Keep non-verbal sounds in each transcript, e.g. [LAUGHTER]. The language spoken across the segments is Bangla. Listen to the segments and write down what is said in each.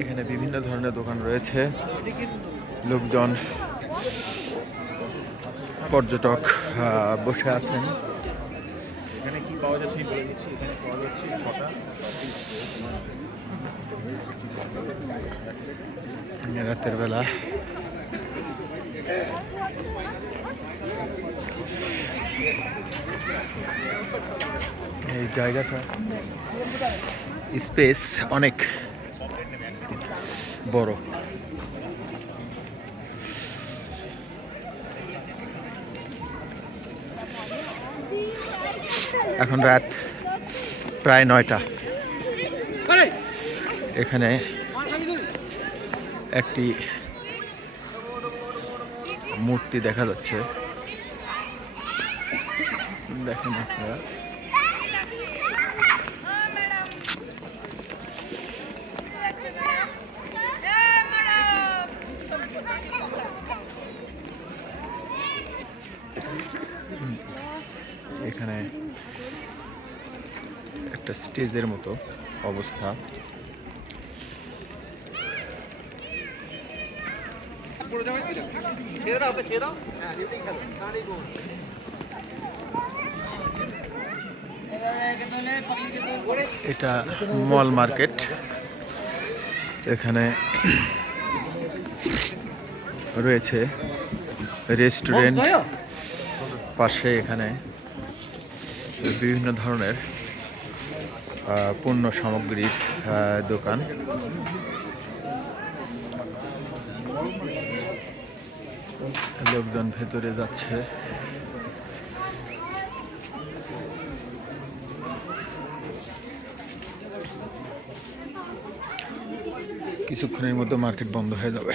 এখানে বিভিন্ন ধরনের দোকান রয়েছে। লোকজন পর্যটক বসে আছেন। এখানে কি পাওয়া যাচ্ছে বলে দিচ্ছি। এখানে পাওয়া যাচ্ছে ছটা। রাতের বেলা। এই জায়গাটা স্পেস অনেক। বড়। এখন রাত প্রায় নয়টা। এখানে একটি মূর্তি দেখা যাচ্ছে। দেখেন আপনারা। এখানে একটা স্টেজের মতো অবস্থা। এটা মল মার্কেট। এখানে রয়েছে রেস্টুরেন্ট পাশে এখানে বিভিন্ন ধরনের পণ্য সামগ্রীর দোকান। লোকজন ভেতরে যাচ্ছে। কিছুক্ষণের মধ্যে মার্কেট বন্ধ হয়ে যাবে।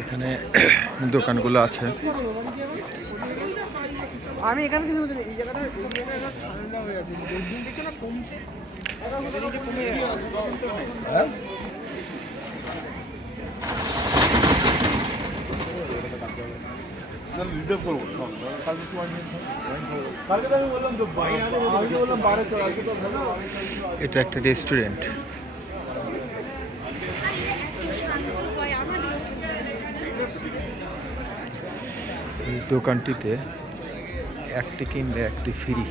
এখানে [COUGHS] দোকানগুলো আছে। আমি এখানে কিছু এই জায়গাটা এই জায়গাটা ঠান্ডা হয়ে আছে। দিন দিন দেখছ না কমছে। এদিকে কমে যাচ্ছে এই দোকানটিতে একটি কিনলে একটি ফ্রি।